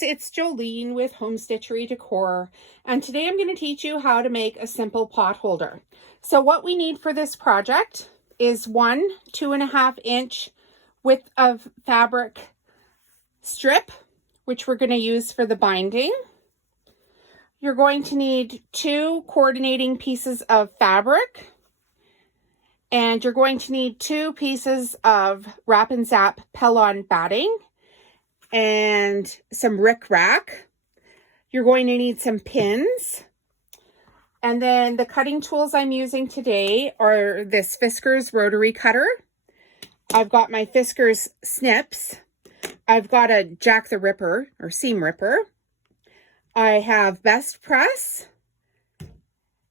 friends, it's Jolene with Home Stitchery Decor, and today I'm going to teach you how to make a simple pot holder. So what we need for this project is one 2.5 inch width of fabric strip, which we're going to use for the binding. You're going to need 2 coordinating pieces of fabric, and you're going to need 2 pieces of Wrap and Zap Pellon batting, and some rickrack. You're going to need some pins. And then the cutting tools I'm using today are this Fiskars rotary cutter. I've got my Fiskars snips. I've got a Jack the Ripper or seam ripper. I have Best Press,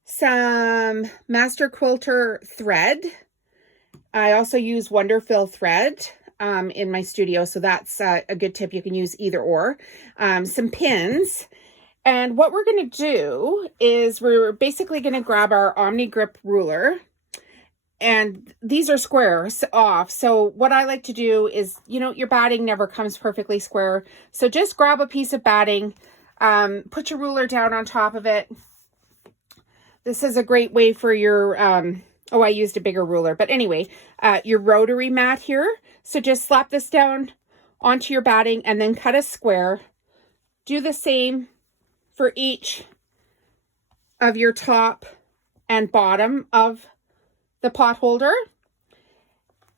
some Master Quilter thread. I also use Wonderfil Thread in my studio, so that's a good tip. You can use either or. Some pins. And what we're going to do is we're basically going to grab our Omni Grip ruler, and these are squares off. So what I like to do is, you know, your batting never comes perfectly square. So just grab a piece of batting, put your ruler down on top of it. This is a great way for your, oh, I used a bigger ruler, but anyway, your rotary mat here. So just slap this down onto your batting and then cut a square. Do the same for each of your top and bottom of the pot holder.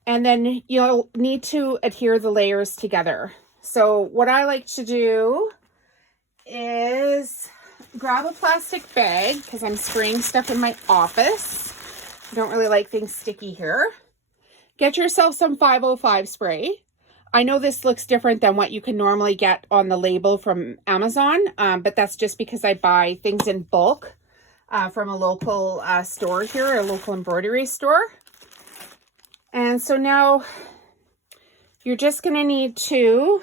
And then you'll need to adhere the layers together. So what I like to do is grab a plastic bag, because I'm spraying stuff in my office. I don't really like things sticky here. Get yourself some 505 spray. I know this looks different than what you can normally get on the label from Amazon, but that's just because I buy things in bulk from a local store here, a local embroidery store. And so now you're just going to need to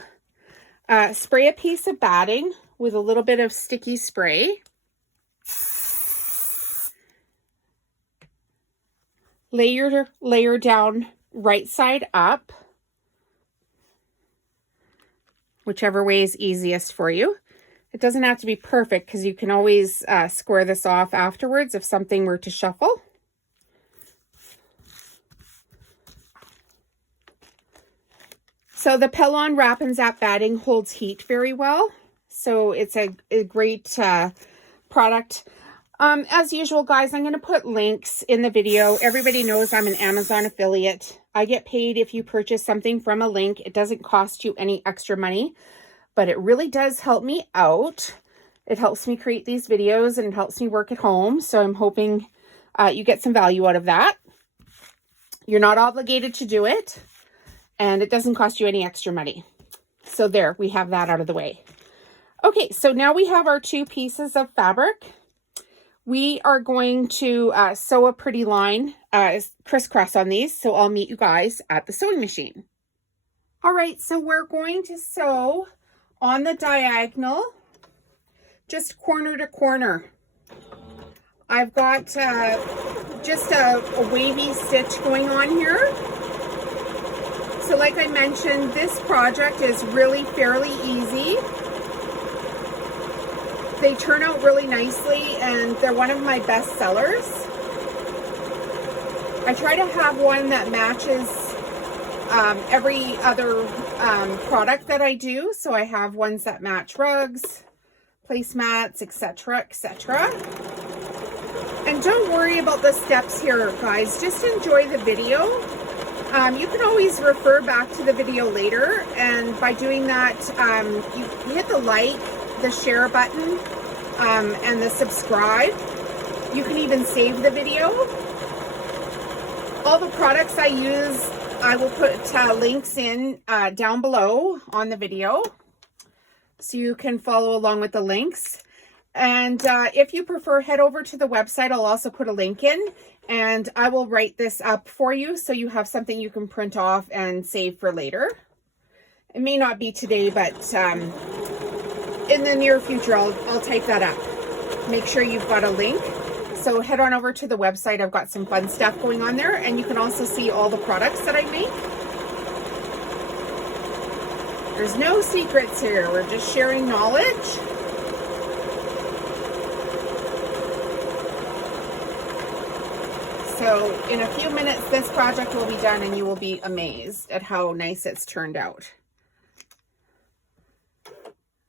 spray a piece of batting with a little bit of sticky spray. Lay your layer down right side up, whichever way is easiest for you. It doesn't have to be perfect, because you can always square this off afterwards if something were to shuffle. So the Pellon Wrap and Zap batting holds heat very well. So it's a great product. As usual, guys, I'm going to put links in the video. Everybody knows I'm an Amazon affiliate. I get paid if you purchase something from a link. It doesn't cost you any extra money, but it really does help me out. It helps me create these videos and it helps me work at home. So I'm hoping you get some value out of that. You're not obligated to do it, and it doesn't cost you any extra money. So there, we have that out of the way. Okay, so now we have our 2 pieces of fabric. We are going to sew a pretty line, crisscross on these, so I'll meet you guys at the sewing machine. All right, so we're going to sew on the diagonal, just corner to corner. I've got just a wavy stitch going on here. So like I mentioned, this project is really fairly easy. They turn out really nicely, and they're one of my best sellers. I try to have one that matches every other product that I do. So I have ones that match rugs, placemats, etc., etc. And don't worry about the steps here, guys. Just enjoy the video. You can always refer back to the video later, and by doing that, you hit the like, the share button, and the subscribe. You can even save the video. All the products I use, I will put links in down below on the video, so you can follow along with the links. And if you prefer, head over to the website. I'll also put a link in, and I will write this up for you so you have something you can print off and save for later. It may not be today, but in the near future, I'll type that up. Make sure you've got a link. So head on over to the website. I've got some fun stuff going on there, and you can also see all the products that I make. There's no secrets here. We're just sharing knowledge. So in a few minutes, this project will be done and you will be amazed at how nice it's turned out.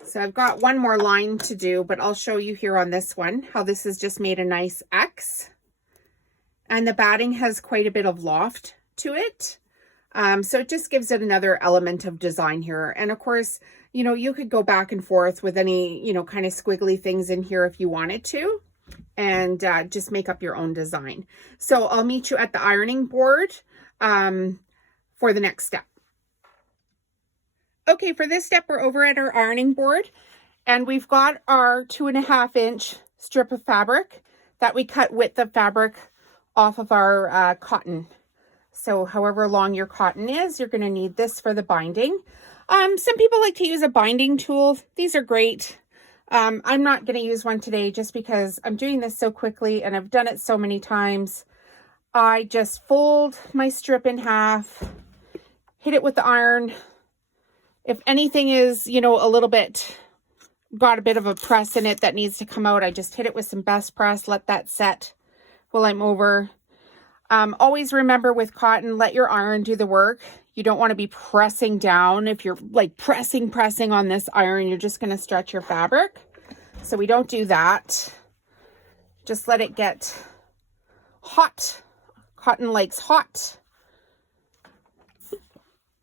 So I've got one more line to do, but I'll show you here on this one how this has just made a nice X. And the batting has quite a bit of loft to it. So it just gives it another element of design here. And of course, you know, you could go back and forth with any, you know, kind of squiggly things in here if you wanted to, and just make up your own design. So I'll meet you at the ironing board for the next step. Okay, for this step, we're over at our ironing board, and we've got our 2.5 inch strip of fabric that we cut width of fabric off of our cotton. So however long your cotton is, you're going to need this for the binding. Some people like to use a binding tool. These are great. I'm not going to use one today just because I'm doing this so quickly and I've done it so many times. I just fold my strip in half, hit it with the iron. If anything is, you know, a little bit, got a bit of a press in it that needs to come out, I just hit it with some best press, let that set while I'm over. Always remember with cotton, let your iron do the work. You don't want to be pressing down. If you're like pressing on this iron, you're just going to stretch your fabric. So we don't do that. Just let it get hot. Cotton likes hot.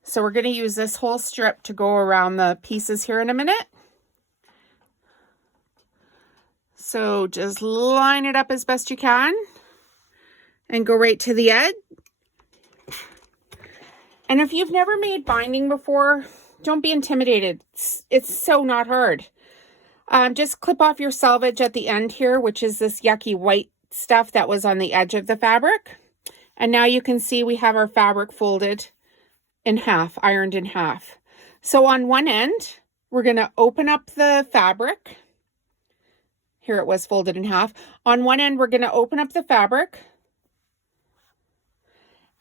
So we're going to use this whole strip to go around the pieces here in a minute. So just line it up as best you can and go right to the edge. And if you've never made binding before, don't be intimidated. It's so not hard. Just clip off your selvage at the end here, which is this yucky white stuff that was on the edge of the fabric. And now you can see we have our fabric folded in half, ironed in half. So on one end, we're going to open up the fabric. Here it was folded in half. On one end, we're going to open up the fabric.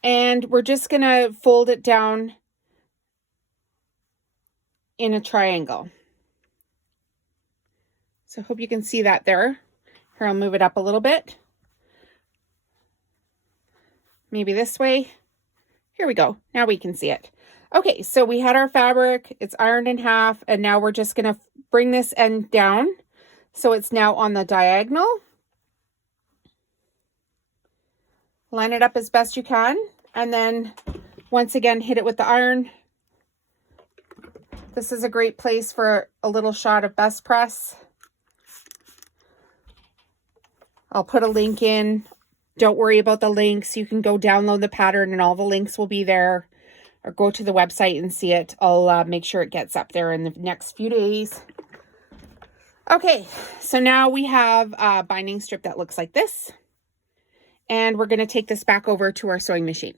And we're just going to fold it down in a triangle. So I hope you can see that there. Here, I'll move it up a little bit. Maybe this way. Here we go. Now we can see it. Okay, so we had our fabric. It's ironed in half. And now we're just going to bring this end down. So it's now on the diagonal. Line it up as best you can. And then once again, hit it with the iron. This is a great place for a little shot of best press. I'll put a link in. Don't worry about the links. You can go download the pattern and all the links will be there, or go to the website and see it. I'll make sure it gets up there in the next few days. Okay, so now we have a binding strip that looks like this. And we're going to take this back over to our sewing machine.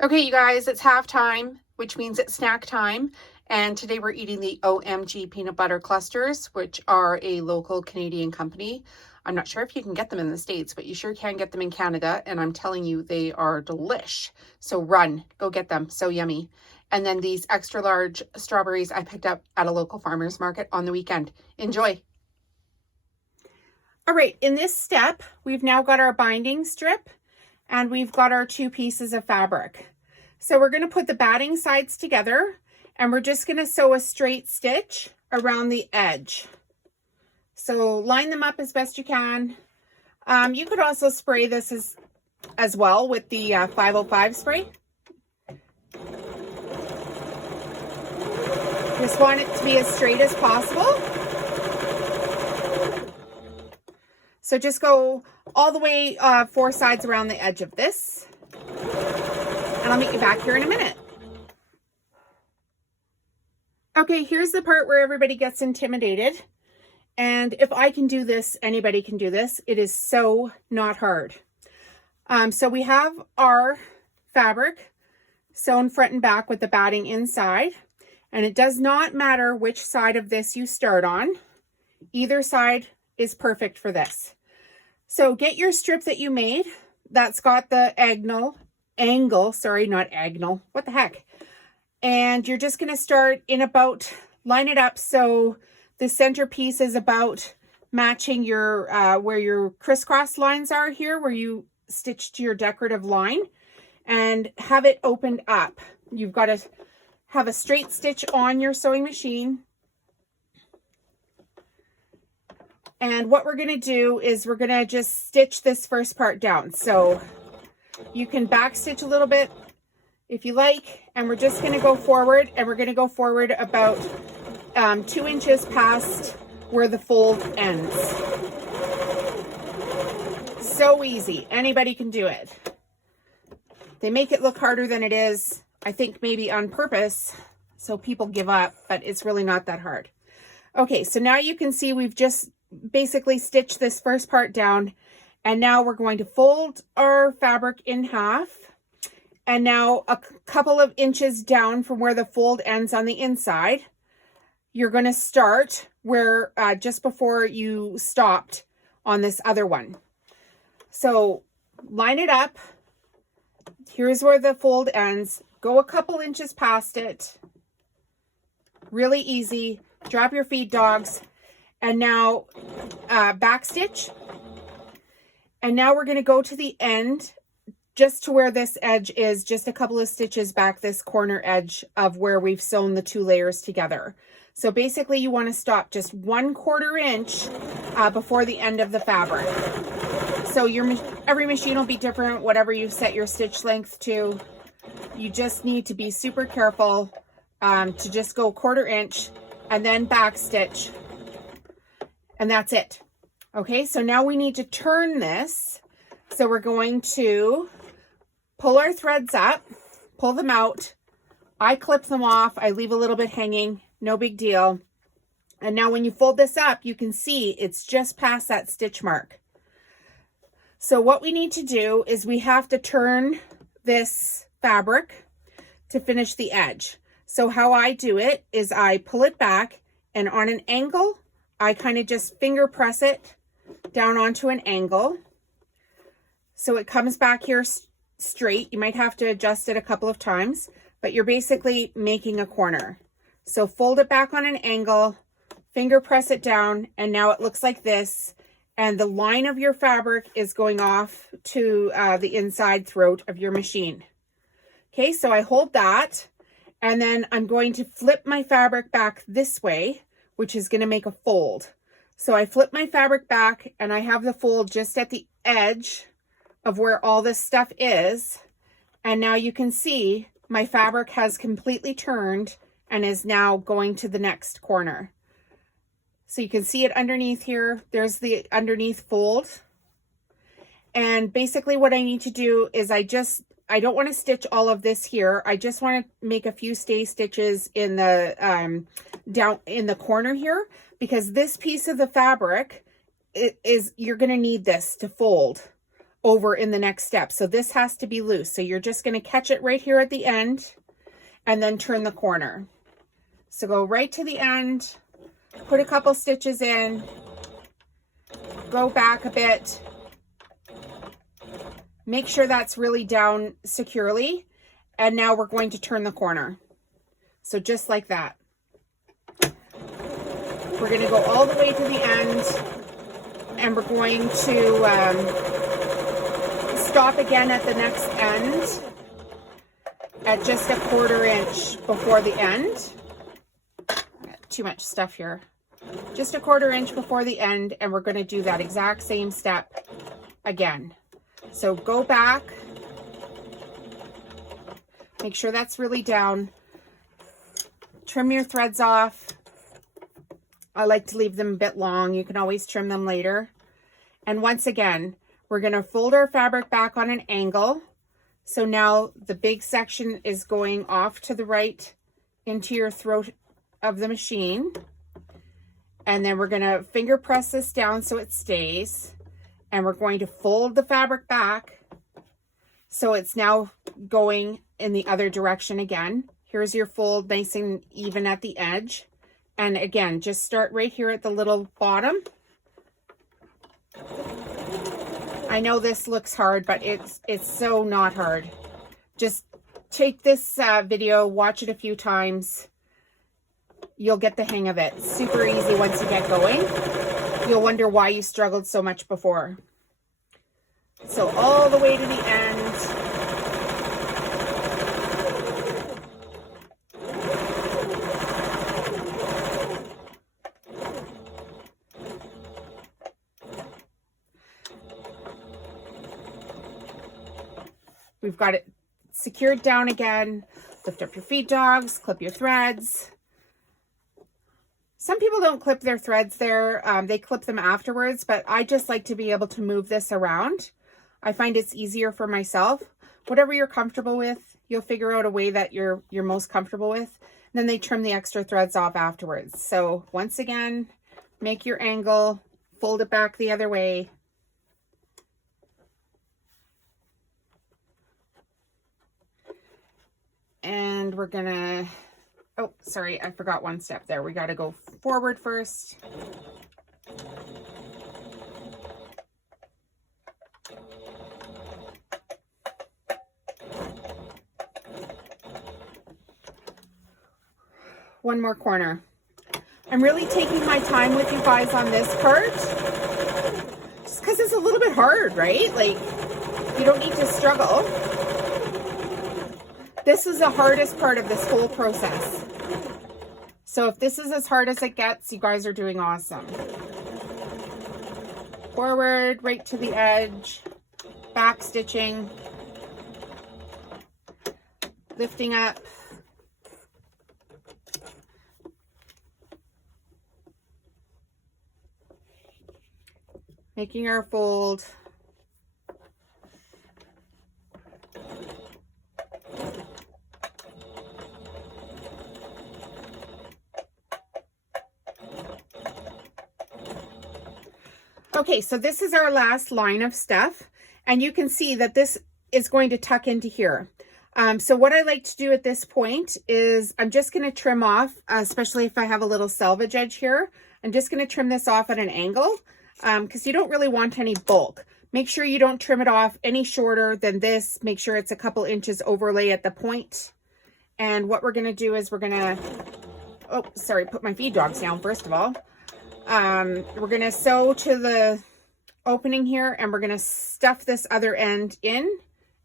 Okay, you guys, it's halftime, which means it's snack time. And today we're eating the OMG peanut butter clusters, which are a local Canadian company. I'm not sure if you can get them in the States, but you sure can get them in Canada. And I'm telling you, they are delish. So run, go get them. So yummy. And then these extra large strawberries I picked up at a local farmer's market on the weekend. Enjoy. All right, in this step, we've now got our binding strip and we've got our 2 pieces of fabric. So we're going to put the batting sides together and we're just going to sew a straight stitch around the edge. So line them up as best you can. You could also spray this as well with the 505 spray. Just want it to be as straight as possible. So just go all the way 4 sides around the edge of this. And I'll meet you back here in a minute. Okay, here's the part where everybody gets intimidated. And if I can do this, anybody can do this. It is so not hard. So we have our fabric sewn front and back with the batting inside. And it does not matter which side of this you start on. Either side is perfect for this. So get your strip that you made. That's got the angle, sorry, not agnal. What the heck? And you're just going to start in about, line it up so the center piece is about matching your, where your crisscross lines are here, where you stitched your decorative line, and have it opened up. You've got to have a straight stitch on your sewing machine. And what we're going to do is we're going to just stitch this first part down. So you can back stitch a little bit if you like, and we're just going to go forward, and we're going to go forward about 2 inches past where the fold ends. So easy. Anybody can do it. They make it look harder than it is, I think maybe on purpose, so people give up, but it's really not that hard. Okay, so now you can see we've just basically stitched this first part down, and now we're going to fold our fabric in half. And now a couple of inches down from where the fold ends on the inside, you're going to start where just before you stopped on this other one. So line it up. Here's where the fold ends. Go a couple inches past it. Really easy. Drop your feed, dogs. And now back stitch. And now we're going to go to the end, just to where this edge is, just a couple of stitches back this corner edge of where we've sewn the 2 layers together. So basically you want to stop just 1/4 inch before the end of the fabric. So every machine will be different, whatever you set your stitch length to. You just need to be super careful to just go 1/4 inch and then back stitch. And that's it. Okay, so now we need to turn this. So we're going to pull our threads up, pull them out. I clip them off. I leave a little bit hanging. No big deal. And now when you fold this up, you can see it's just past that stitch mark. So what we need to do is we have to turn this fabric to finish the edge. So how I do it is I pull it back, and on an angle, I kind of just finger press it down onto an angle. So it comes back here straight. You might have to adjust it a couple of times, but you're basically making a corner. So fold it back on an angle, finger press it down, and now it looks like this. And the line of your fabric is going off to the inside throat of your machine. Okay, so I hold that, and then I'm going to flip my fabric back this way, which is going to make a fold. So I flip my fabric back, and I have the fold just at the edge of where all this stuff is. And now you can see my fabric has completely turned and is now going to the next corner. So you can see it underneath here. There's the underneath fold. And basically what I need to do is I don't want to stitch all of this here. I just want to make a few stay stitches in the down in the corner here, because this piece of the fabric you're going to need this to fold over in the next step. So this has to be loose. So you're just going to catch it right here at the end and then turn the corner. So go right to the end, put a couple stitches in, go back a bit, make sure that's really down securely, and now we're going to turn the corner. So just like that. We're going to go all the way to the end, and we're going to stop again at the next end at just a 1/4 inch before the end. Too much stuff here. Just a 1/4 inch before the end, and we're going to do that exact same step again. So go back, make sure that's really down, trim your threads off. I like to leave them a bit long. You can always trim them later. And once again, we're going to fold our fabric back on an angle. So now the big section is going off to the right into your throat of the machine. And then we're going to finger press this down so it stays. And we're going to fold the fabric back so it's now going in the other direction again. Here's your fold, nice and even at the edge. And again, just start right here at the little bottom. I know this looks hard, but it's so not hard. Just take this video, watch it a few times. You'll get the hang of it. Super easy once you get going. You'll wonder why you struggled so much before. So all the way to the end. We've got it secured down again. Lift up your feed dogs, clip your threads. Some people don't clip their threads there. They clip them afterwards, but I just like to be able to move this around. I find it's easier for myself. Whatever you're comfortable with, you'll figure out a way that you're most comfortable with. And then they trim the extra threads off afterwards. So once again, make your angle, fold it back the other way. And we're gonna, oh, sorry, I forgot one step there. We gotta go forward first. One more corner. I'm really taking my time with you guys on this part, just because it's a little bit hard, right? Like, you don't need to struggle. This is the hardest part of this whole process. So if this is as hard as it gets, you guys are doing awesome. Forward, right to the edge, back stitching, lifting up. Making our fold. Okay, so this is our last line of stuff, and you can see that this is going to tuck into here. So what I like to do at this point is I'm just going to trim off, especially if I have a little selvage edge here. I'm just going to trim this off at an angle because you don't really want any bulk. Make sure you don't trim it off any shorter than this. Make sure it's a couple inches overlay at the point. And what we're going to do is we're going to, oh, sorry, put my feed dogs down first of all. We're going to sew to the opening here, and we're going to stuff this other end in,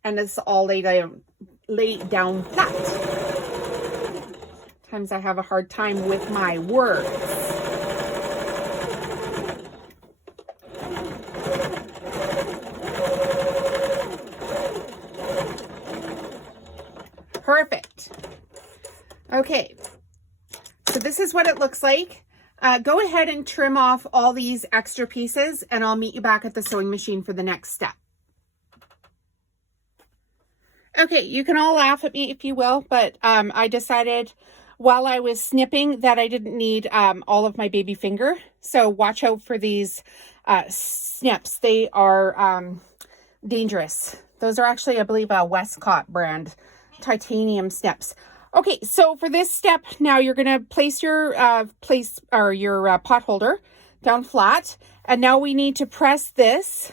and this all lay down flat. Sometimes I have a hard time with my words. Perfect. Okay, so this is what it looks like. Go ahead and trim off all these extra pieces, and I'll meet you back at the sewing machine for the next step. Okay, you can all laugh at me if you will, but I decided while I was snipping that I didn't need all of my baby finger. So watch out for these snips. They are dangerous. Those are actually, I believe, a Westcott brand titanium snips. Okay, so for this step, now you're going to place your pot holder down flat, and now we need to press this,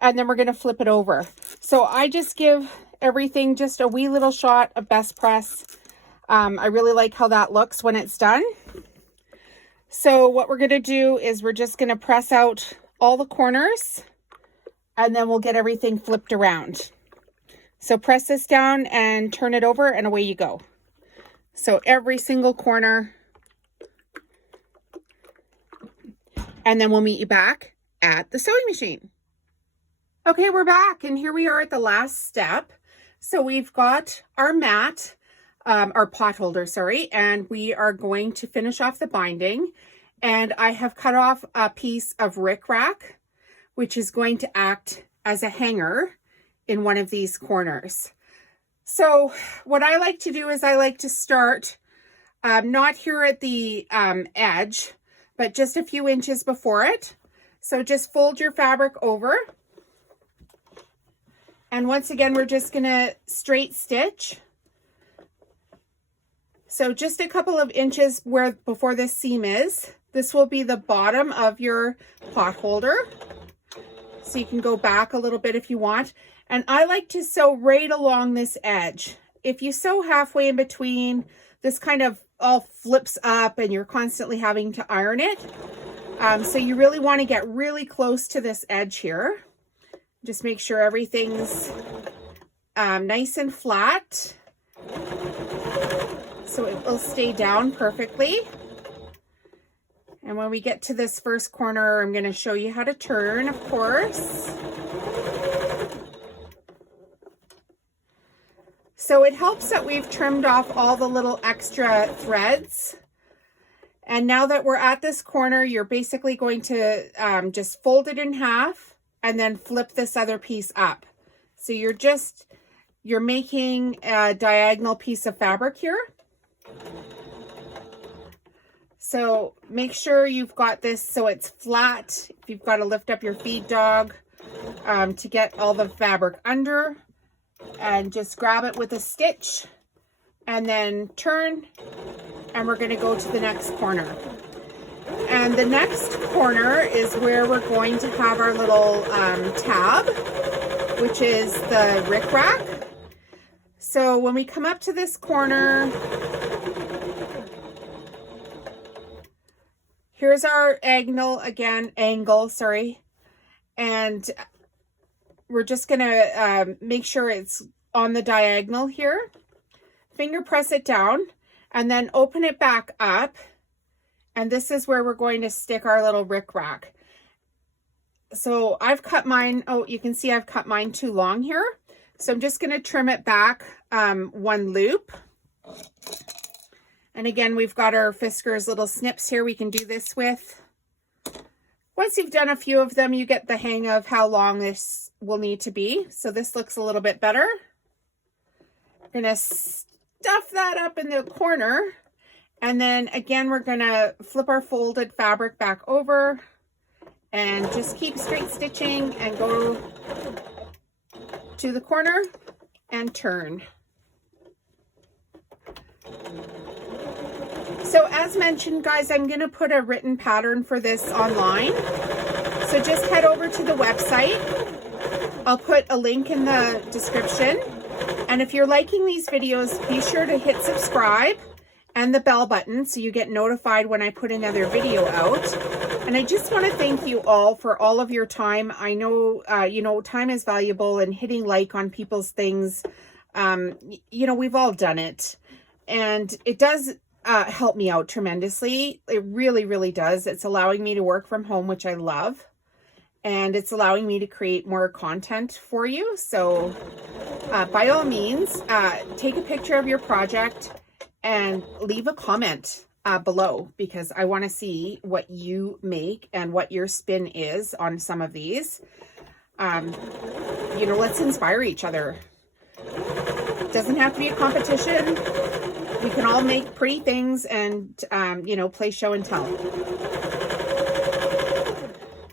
and then we're going to flip it over. So I just give everything just a wee little shot of best press. I really like how that looks when it's done. So what we're going to do is we're just going to press out all the corners, and then we'll get everything flipped around. So press this down and turn it over, and away you go. So every single corner, and then we'll meet you back at the sewing machine. Okay, we're back, and here we are at the last step. So we've got our mat, our pot holder, sorry, and we are going to finish off the binding. And I have cut off a piece of rickrack, which is going to act as a hanger in one of these corners. So what I like to do is I like to start not here at the edge, but just a few inches before it. So just fold your fabric over. And once again, we're just going to straight stitch. So just a couple of inches before this seam is. This will be the bottom of your pot holder. So you can go back a little bit if you want. And I like to sew right along this edge. if you sew halfway in between, this kind of all flips up and you're constantly having to iron it. So you really want to get really close to this edge here. Just make sure everything's nice and flat, so it will stay down perfectly. And when we get to this first corner, I'm going to show you how to turn, of course. So it helps that we've trimmed off all the little extra threads. And now that we're at this corner, you're basically going to just fold it in half and then flip this other piece up. So you're making a diagonal piece of fabric here. So make sure you've got this so it's flat. If you've got to lift up your feed dog to get all the fabric under, and just grab it with a stitch and then turn, and we're going to go to the next corner. And the next corner is where we're going to have our little tab, which is the rickrack. So when we come up to this corner, here's our angle, sorry. And we're just gonna make sure it's on the diagonal here. Finger press it down and then open it back up. And this is where we're going to stick our little rickrack. So I've cut mine, you can see I've cut mine too long here. So I'm just gonna trim it back one loop. And again, we've got our Fiskars little snips here we can do this with. Once you've done a few of them, you get the hang of how long this will need to be. So this looks a little bit better. We're gonna stuff that up in the corner. And then again, we're gonna flip our folded fabric back over and just keep straight stitching and go to the corner and turn. So as mentioned, guys, I'm going to put a written pattern for this online. So just head over to the website. I'll put a link in the description. And if you're liking these videos, be sure to hit subscribe and the bell button so you get notified when I put another video out. And I just want to thank you all for all of your time. I know, time is valuable, and hitting like on people's things, we've all done it. And it does help me out tremendously. It really, really does. It's allowing me to work from home, which I love. And it's allowing me to create more content for you. So by all means, take a picture of your project and leave a comment below, because I want to see what you make and what your spin is on some of these. Let's inspire each other. It doesn't have to be a competition. We can all make pretty things and, play show and tell.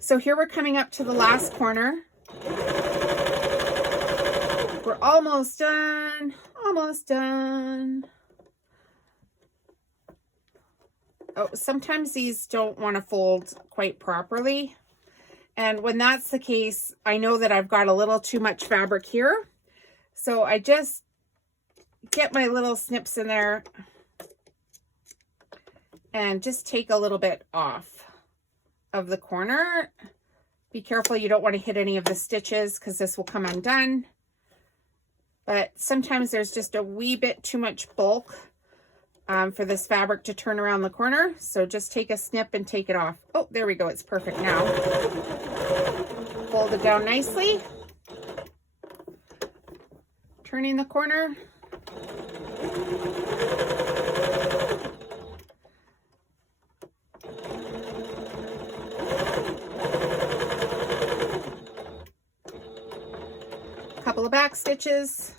So here we're coming up to the last corner. We're almost done, almost done. Oh, sometimes these don't want to fold quite properly. And when that's the case, I know that I've got a little too much fabric here. So I just get my little snips in there and just take a little bit off of the corner. Be careful you don't want to hit any of the stitches, because this will come undone. But sometimes there's just a wee bit too much bulk for this fabric to turn around the corner. So just take a snip and take it off. Oh, there we go. It's perfect now. Fold it down nicely. Turning the corner. Couple of back stitches.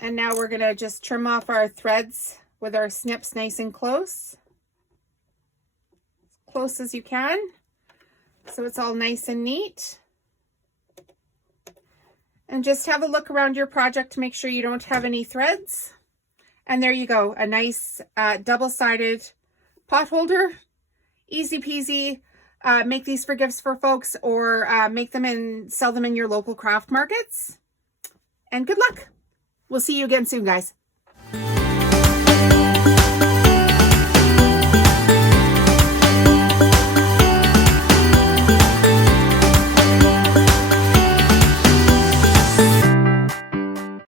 And now we're going to just trim off our threads with our snips nice and close. As close as you can, so it's all nice and neat. And just have a look around your project to make sure you don't have any threads. And there you go, a nice double-sided pot holder. Easy peasy. Make these for gifts for folks, or make them and sell them in your local craft markets. And good luck. We'll see you again soon, guys.